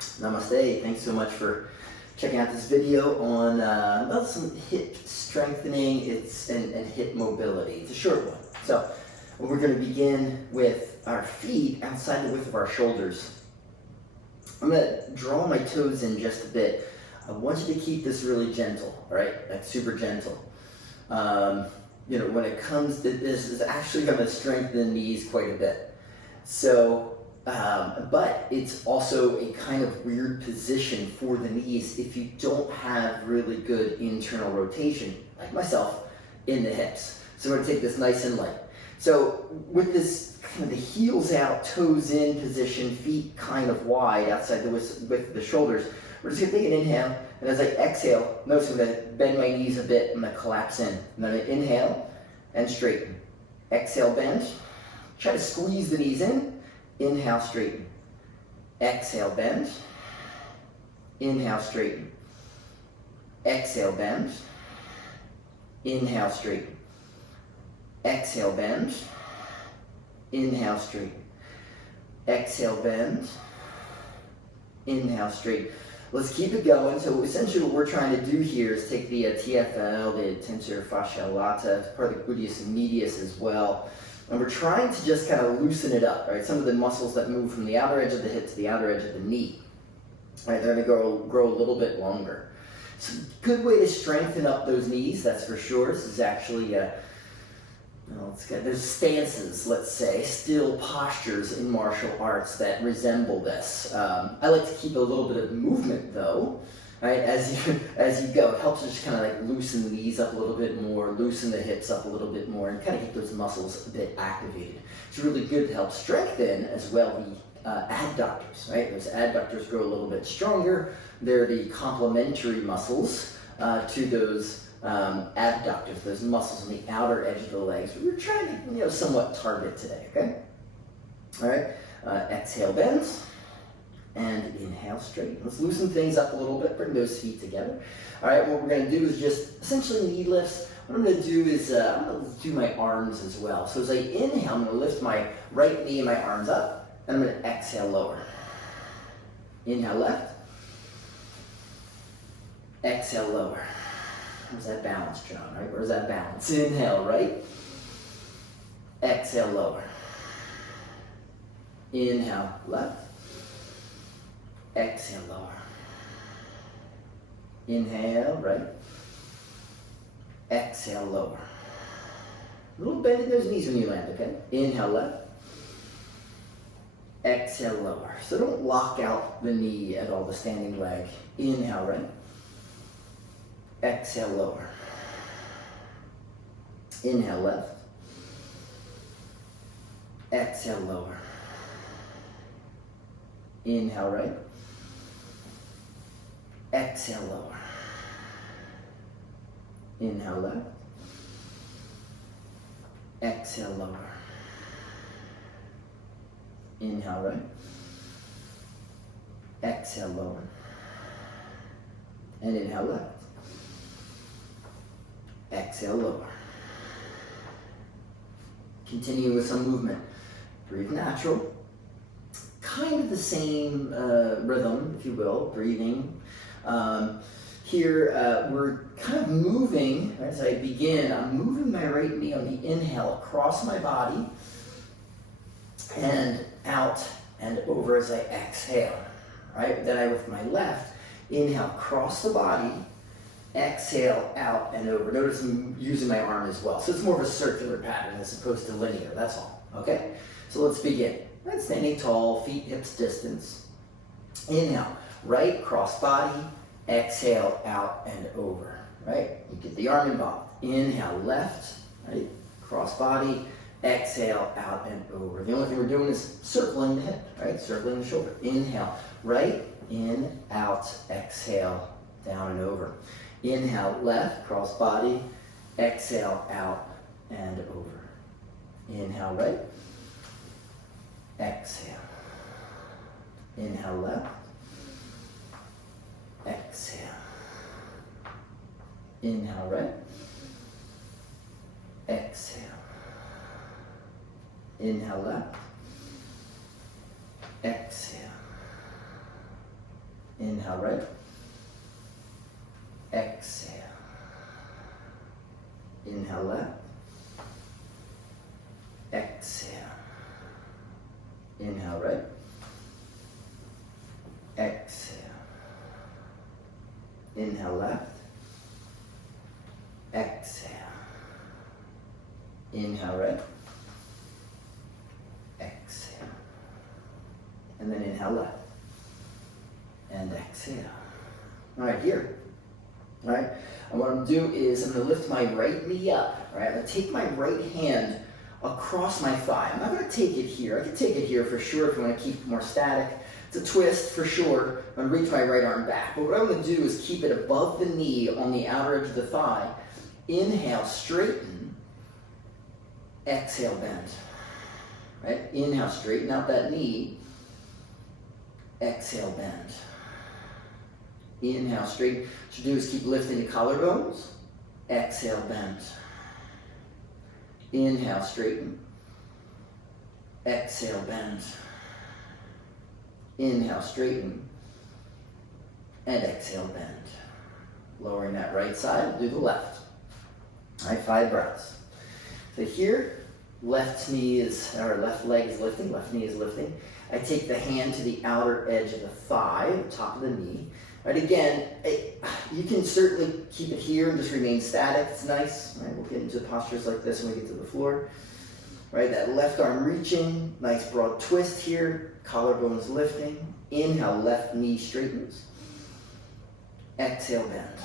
Namaste. Thanks so much for checking out this video on about some hip strengthening and hip mobility. It's a short one. So we're going to begin with our feet outside the width of our shoulders. I'm going to draw my toes in just a bit. I want you to keep this really gentle, all right? Like super gentle. When it comes to this, is actually going to strengthen the knees quite a bit. So, but it's also a kind of weird position for the knees if you don't have really good internal rotation, like myself, in the hips. So we're going to take this nice and light. So with this kind of the heels out, toes in position, feet kind of wide outside the width of the shoulders, we're just going to take an inhale, and as I exhale, notice I'm going to bend my knees a bit, I'm going to collapse in. And then I inhale and straighten. Exhale, bend. Try to squeeze the knees in. Inhale, straighten. Exhale, bend. Inhale, straighten. Exhale, bend. Inhale, straighten. Exhale, bend. Inhale, straighten. Exhale, bend. Inhale, straighten. Let's keep it going. So essentially what we're trying to do here is take the TFL, the tensor fasciae lata, it's part of the gluteus medius as well. And we're trying to just kind of loosen it up, right? Some of the muscles that move from the outer edge of the hip to the outer edge of the knee, right? They're going to grow a little bit longer. So good way to strengthen up those knees, that's for sure. This is actually there's stances, let's say, still postures in martial arts that resemble this. I like to keep a little bit of movement though, right? As you go, it helps to just kind of like loosen the knees up a little bit more, loosen the hips up a little bit more, and kind of get those muscles a bit activated. It's really good to help strengthen as well the adductors, right? Those adductors grow a little bit stronger. They're the complementary muscles to those abductors, those muscles on the outer edge of the legs. We're trying to, somewhat target today, okay? All right, exhale, bend, and inhale, straighten. Let's loosen things up a little bit, bring those feet together. All right, what we're gonna do is just essentially knee lifts. What I'm gonna do is, I'm gonna do my arms as well. So as I inhale, I'm gonna lift my right knee and my arms up, and I'm gonna exhale, lower. Inhale, left. Exhale, lower. Where's that balance, John, right? Where's that balance? Inhale, right? Exhale, lower. Inhale, left. Exhale, lower. Inhale, right. Exhale, lower. A little bend in those knees when you land, okay? Inhale, left. Exhale, lower. So don't lock out the knee at all, the standing leg. Inhale, right. Exhale, lower. Inhale, left. Exhale, lower. Inhale, right. Exhale, lower. Inhale, left. Exhale, lower. Inhale, right. Exhale, lower. And inhale, left. Exhale, lower. Continue with some movement. Breathe natural. Kind of the same rhythm, if you will, breathing. Here, we're kind of moving, as I begin, I'm moving my right knee on the inhale across my body and out and over as I exhale, right? Then with my left, inhale, across the body, exhale, out and over. Notice I'm using my arm as well. So it's more of a circular pattern as opposed to linear, that's all, okay? So let's begin. Right, standing tall, feet hips distance. Inhale, right, cross body, exhale, out and over, right? You get the arm involved. Inhale, left, right, cross body, exhale, out and over. The only thing we're doing is circling the hip, right? Circling the shoulder. Inhale, right, in, out, exhale, down and over. Inhale, left, cross body, exhale, out and over. Inhale, right, exhale. Inhale, left, exhale. Inhale, right, exhale. Inhale, left, exhale. Inhale right. Exhale. Inhale left. Exhale. Inhale right. Exhale. Inhale left. Exhale. Inhale right. Exhale. And then inhale left. And exhale. All right, here. All right, and what I'm going to do is I'm going to lift my right knee up. All right, I'm going to take my right hand across my thigh. I'm not going to take it here. I can take it here for sure if you want to keep it more static. It's a twist for sure. I'm going to reach my right arm back. But what I'm going to do is keep it above the knee on the outer edge of the thigh. Inhale, straighten. Exhale, bend. Right? Inhale, straighten out that knee. Exhale, bend. Inhale, straighten. What you do is keep lifting the collarbones. Exhale, bend. Inhale, straighten. Exhale, bend. Inhale, straighten. And exhale, bend. Lowering that right side, we'll do the left. All right, 5 breaths. So here, left leg is lifting, left knee is lifting. I take the hand to the outer edge of the thigh, the top of the knee. Right, again, you can certainly keep it here and just remain static. It's nice. Right, we'll get into postures like this when we get to the floor. Right, that left arm reaching, nice broad twist here. Collarbones lifting. Inhale, left knee straightens. Exhale, bend.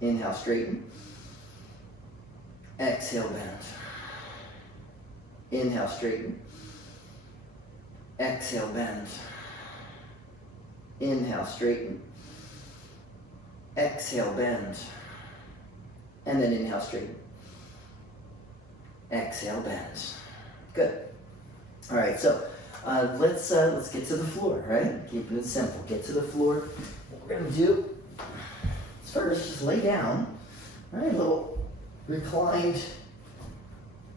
Inhale, straighten. Exhale, bend. Inhale, straighten. Exhale, bend. Inhale, straighten. Exhale, bend. And then inhale, straighten. Exhale, bend. Good. All right, so let's get to the floor, right? Keep it simple. Get to the floor. What we're gonna do is first just lay down, right? A little reclined,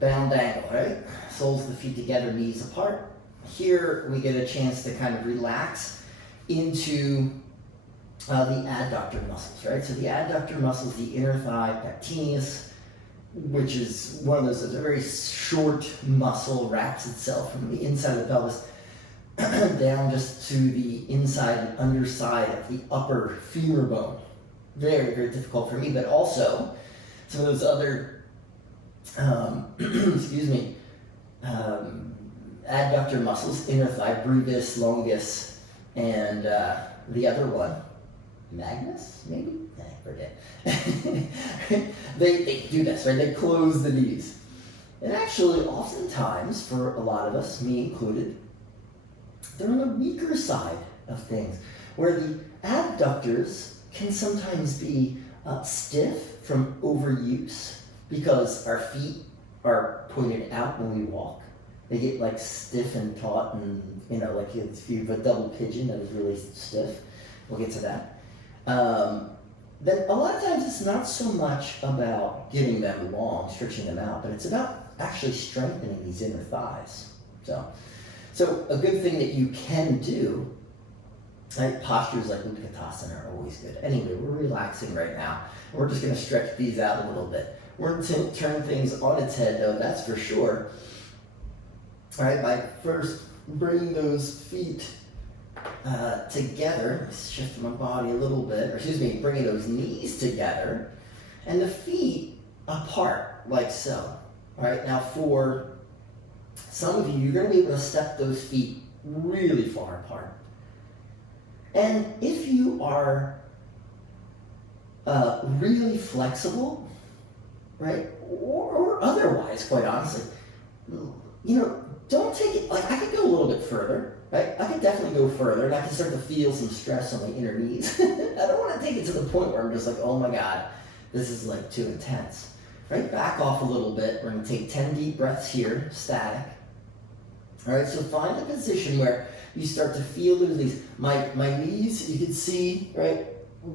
bound angle, right? Soles of the feet together, knees apart. Here we get a chance to kind of relax into the adductor muscles, right? So the adductor muscles, the inner thigh, pectineus, which is one of those, it's a very short muscle, wraps itself from the inside of the pelvis down just to the inside and underside of the upper femur bone. Very, very difficult for me, but also some of those other, adductor muscles, inner thigh, brevis, longus, and the other one, Magnus, maybe? I forget. they do this, right? They close the knees. And actually, oftentimes, for a lot of us, me included, they're on the weaker side of things, where the adductors can sometimes be stiff from overuse because our feet are pointed out when we walk. They get like stiff and taut, and like if you have a double pigeon that is really stiff, we'll get to that. Then a lot of times it's not so much about getting them long, stretching them out, but it's about actually strengthening these inner thighs. So a good thing that you can do, right? Postures like Utkatasana are always good. Anyway, we're relaxing right now. We're just going to stretch these out a little bit. We're going to turn things on its head, though, that's for sure. All right, by first bringing those feet together, shift my body a little bit, bringing those knees together and the feet apart, like so. All right, now for some of you, you're going to be able to step those feet really far apart. And if you are really flexible, right, or otherwise, quite honestly, don't take it, like I could go a little bit further, right? I could definitely go further and I can start to feel some stress on my inner knees. I don't want to take it to the point where I'm just like, oh my God, this is like too intense, right? Back off a little bit. We're going to take 10 deep breaths here, static. All right, so find a position where you start to feel the release. My knees, you can see, right,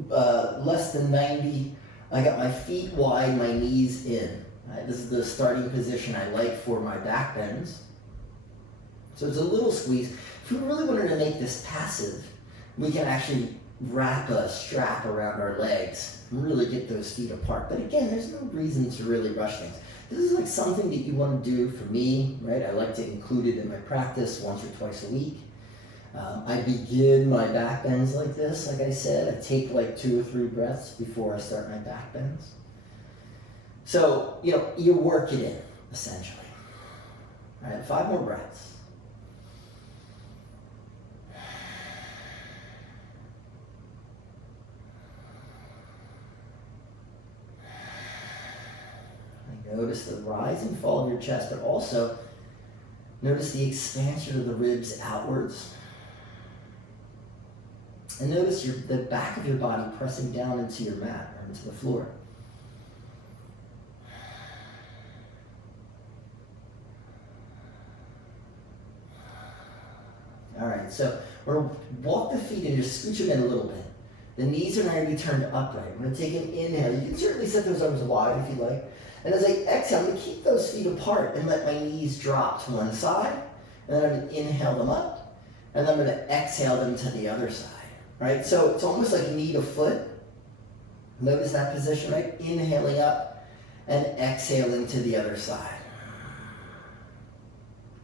less than 90. I got my feet wide, my knees in. Right? This is the starting position I like for my back bends. So it's a little squeeze. If we really wanted to make this passive, we can actually wrap a strap around our legs and really get those feet apart. But again, there's no reason to really rush things. This is like something that you want to do. For me, right? I like to include it in my practice once or twice a week. I begin my back bends like this, like I said. I take like 2 or 3 breaths before I start my back bends. So, you work it in, essentially. All right, 5 more breaths. Notice the rise and fall of your chest, but also notice the expansion of the ribs outwards. And notice the back of your body pressing down into your mat or into the floor. All right, so we're going to walk the feet and just scooch them in a little bit. The knees are now going to be turned upright. I'm going to take an inhale. You can certainly set those arms wide if you like. And as I exhale, I'm going to keep those feet apart and let my knees drop to one side. And then I'm going to inhale them up. And then I'm going to exhale them to the other side. Right? So it's almost like knee to foot. Notice that position, right? Inhaling up and exhaling to the other side.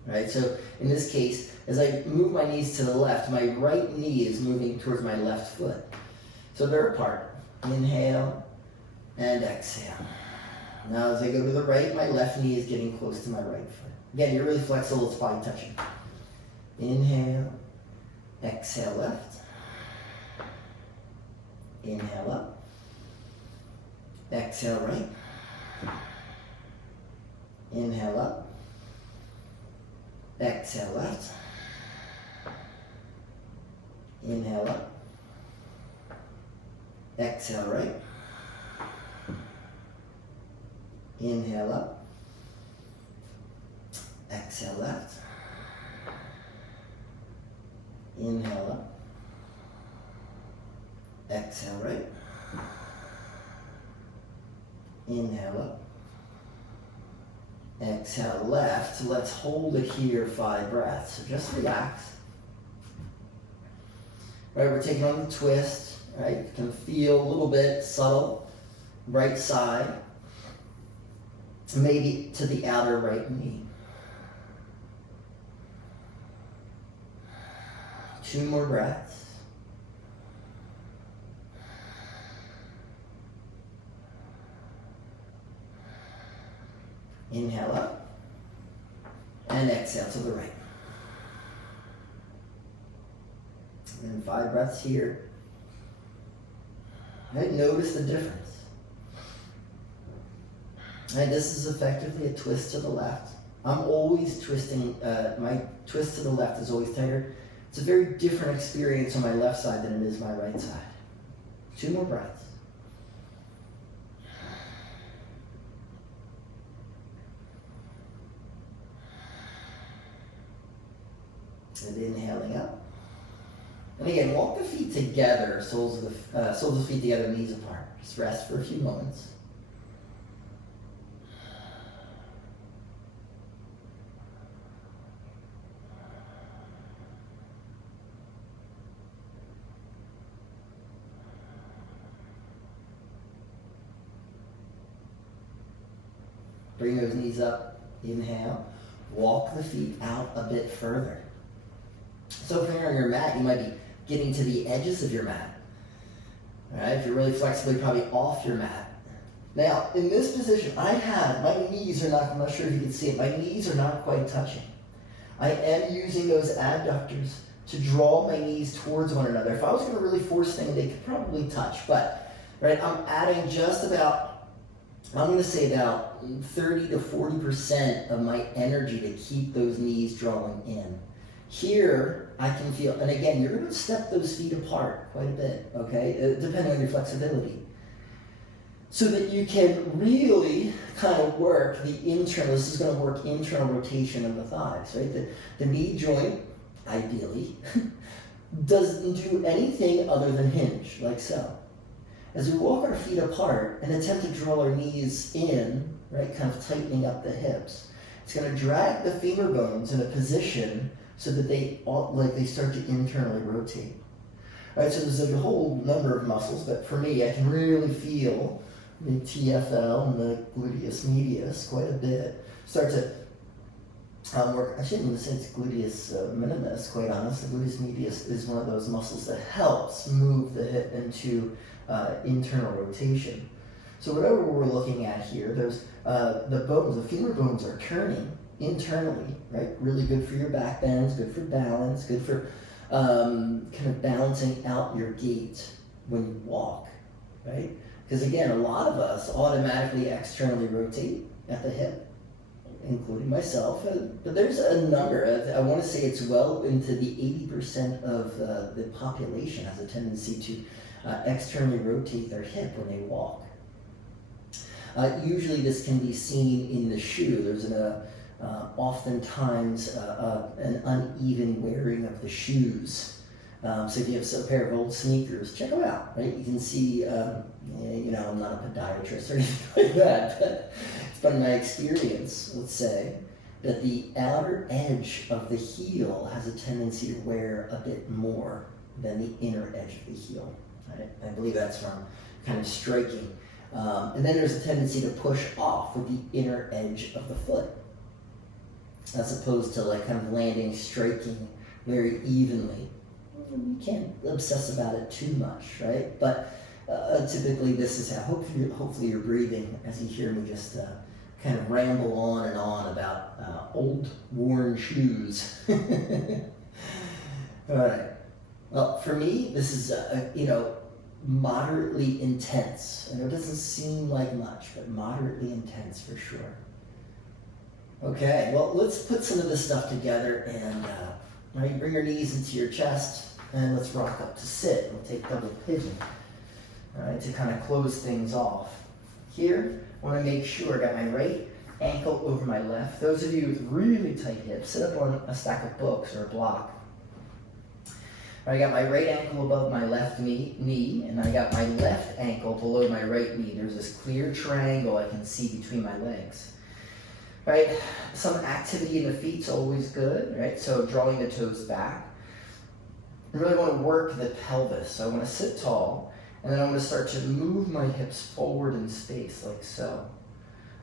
Right? So in this case, as I move my knees to the left, my right knee is moving towards my left foot. So they're apart. Inhale and exhale. Now as I go to the right, my left knee is getting close to my right foot. Again, you're really flexible, it's body touching. Inhale, exhale left. Inhale up. Exhale right. Inhale up. Exhale left. Inhale up. Exhale right. Inhale up. Exhale left. Inhale up. Exhale right. Inhale up. Exhale left. Let's hold it here 5 breaths. So just relax. Right, we're taking on the twist. Right, you can feel a little bit subtle. Right side. Maybe to the outer right knee. 2 more breaths. Inhale up and exhale to the right. And then 5 breaths here. Right, notice the difference. Right, this is effectively a twist to the left. I'm always twisting, my twist to the left is always tighter. It's a very different experience on my left side than it is my right side. 2 more breaths. And inhaling up. And again, walk the feet together, soles of the feet together, knees apart. Just rest for a few moments. Bring those knees up, inhale. Walk the feet out a bit further. So if you're on your mat, you might be getting to the edges of your mat. All right, if you're really flexible, you're probably off your mat. Now, in this position, my knees are not, I'm not sure if you can see it, my knees are not quite touching. I am using those adductors to draw my knees towards one another. If I was going to really force things, they could probably touch, but right, I'm adding just about, I'm going to say about 30 to 40% of my energy to keep those knees drawing in. Here, I can feel, and again, you're going to step those feet apart quite a bit, okay, depending on your flexibility, so that you can really kind of work the internal, this is going to work internal rotation of the thighs, right? The knee joint, ideally, doesn't do anything other than hinge, like so. As we walk our feet apart and attempt to draw our knees in, right, kind of tightening up the hips, it's going to drag the femur bones in a position so that they start to internally rotate. right? So there's a whole number of muscles, but for me, I can really feel the TFL and the gluteus medius quite a bit. Start to work. I shouldn't even say it's gluteus minimus, quite honest. The gluteus medius is one of those muscles that helps move the hip into internal rotation. So whatever we're looking at here, there's the bones, the femur bones are turning internally, right? Really good for your back bends, good for balance, good for kind of balancing out your gait when you walk, right? Because again, a lot of us automatically externally rotate at the hip, including myself, but there's a number, I want to say it's well into the 80% of the population has a tendency to externally rotate their hip when they walk. Usually this can be seen in the shoe. There's oftentimes an uneven wearing of the shoes. So if you have a pair of old sneakers, check them out, right? You can see, I'm not a podiatrist or anything like that, but it's been my experience, let's say, that the outer edge of the heel has a tendency to wear a bit more than the inner edge of the heel. Right? I believe that's from kind of striking. And then there's a tendency to push off with the inner edge of the foot, as opposed to like kind of landing, striking very evenly. You can't obsess about it too much, right? But typically this is how, hopefully you're breathing as you hear me just kind of ramble on and on about old worn shoes. All right. Well, for me, this is, moderately intense. I know it doesn't seem like much, but moderately intense for sure. Okay, well, let's put some of this stuff together and bring your knees into your chest and let's rock up to sit. We'll take double pigeon, all right, to kind of close things off. Here, I want to make sure I got my right ankle over my left. Those of you with really tight hips, sit up on a stack of books or a block. I got my right ankle above my left knee, and I got my left ankle below my right knee. There's this clear triangle I can see between my legs. Right? Some activity in the feet's always good, right? So drawing the toes back. I really want to work the pelvis. So I want to sit tall, and then I want to start to move my hips forward in space, like so.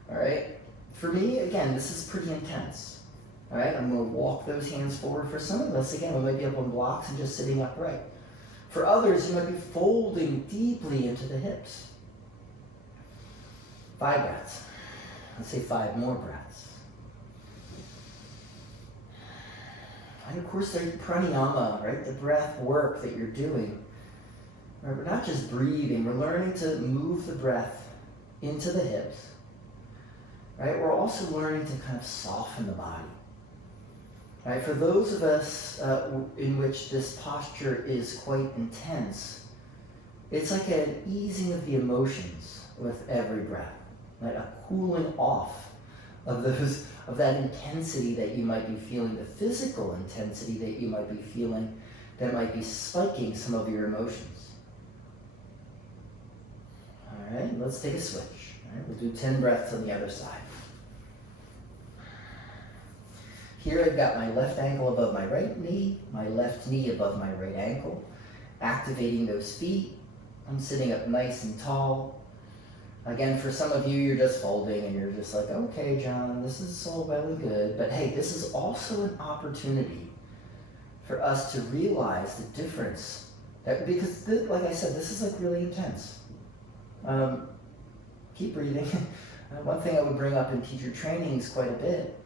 All right? For me, again, this is pretty intense. All right, I'm going to walk those hands forward. For some of us, again, we might be up on blocks and just sitting upright. For others, you might be folding deeply into the hips. 5 breaths. Let's say 5 more breaths. And of course, the pranayama, right? The breath work that you're doing. Right? We're not just breathing, we're learning to move the breath into the hips. Right? We're also learning to kind of soften the body. Right, for those of us in which this posture is quite intense, it's like an easing of the emotions with every breath, right? A cooling off of that intensity that you might be feeling, the physical intensity that you might be feeling, that might be spiking some of your emotions. All right, let's take a switch. All right, we'll do 10 breaths on the other side. Here I've got my left ankle above my right knee, my left knee above my right ankle, activating those feet. I'm sitting up nice and tall. Again, for some of you, you're just folding and you're just like, okay, John, this is all well and good, but hey, this is also an opportunity for us to realize the difference. Because, like I said, this is like really intense. Keep breathing. One thing I would bring up in teacher trainings quite a bit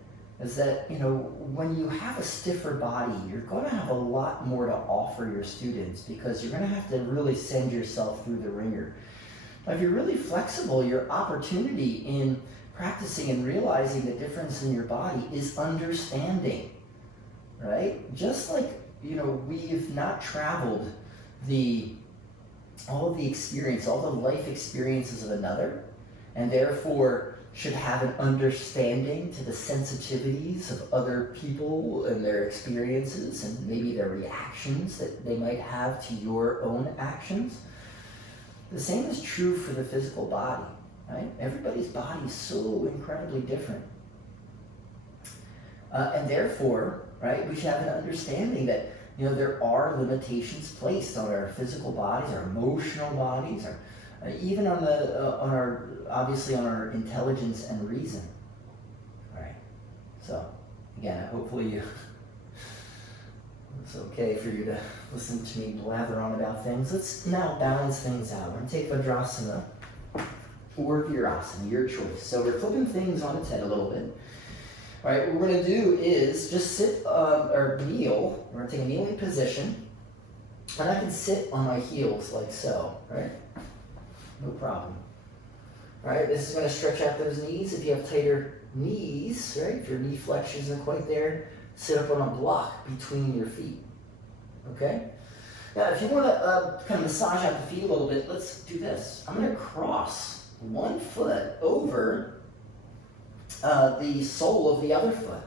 is that, when you have a stiffer body, you're going to have a lot more to offer your students because you're going to have to really send yourself through the ringer. If you're really flexible, your opportunity in practicing and realizing the difference in your body is understanding, right? Just like, we've not traveled all of the experience, all the life experiences of another, and therefore should have an understanding to the sensitivities of other people and their experiences and maybe their reactions that they might have to your own actions. The same is true for the physical body, right? Everybody's body is so incredibly different. And therefore, right, we should have an understanding that You know, there are limitations placed on our physical bodies, our emotional bodies, or even on our obviously on our intelligence and reason. All right. So again, hopefully it's okay for you to listen to me blather on about things. Let's now balance things out. We're going to take Vajrasana or Virasana, your choice. So we're flipping things on its head a little bit. All right, what we're going to do is just sit or kneel. We're going to take a kneeling position. And I can sit on my heels like so, right? No problem. All right, this is going to stretch out those knees. If you have tighter knees, right, if your knee flexion isn't quite there, sit up on a block between your feet. Okay? Now, if you want to kind of massage out the feet a little bit, let's do this. I'm going to cross one foot over the sole of the other foot.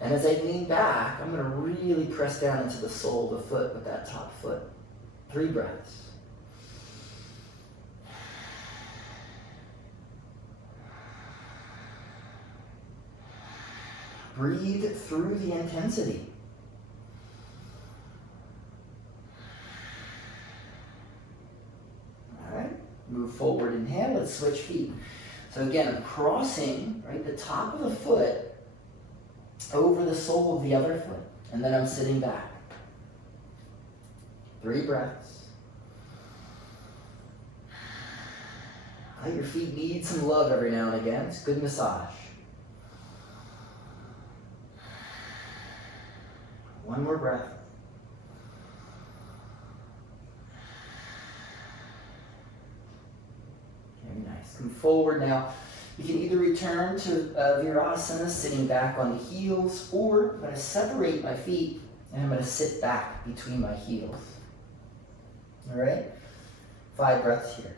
And as I lean back, I'm going to really press down into the sole of the foot with that top foot. 3 breaths. Breathe through the intensity. All right, move forward, inhale, let's switch feet. So again, I'm crossing, right, the top of the foot over the sole of the other foot, and then I'm sitting back. 3 breaths. Let your feet need some love every now and again. It's good massage. 1 more breath. Very nice. Come forward now. You can either return to Virasana, sitting back on the heels, or I'm going to separate my feet and I'm going to sit back between my heels. All right? 5 breaths here.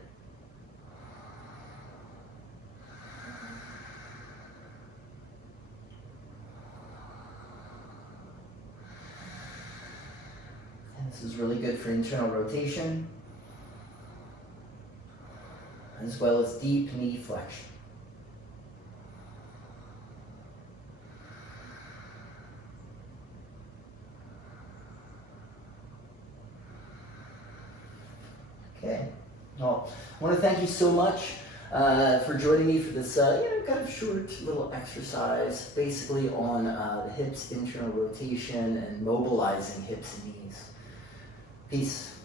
And this is really good for internal rotation, as well as deep knee flexion. Okay. Well, I want to thank you so much for joining me for this kind of short little exercise, basically on the hips, internal rotation, and mobilizing hips and knees. Peace.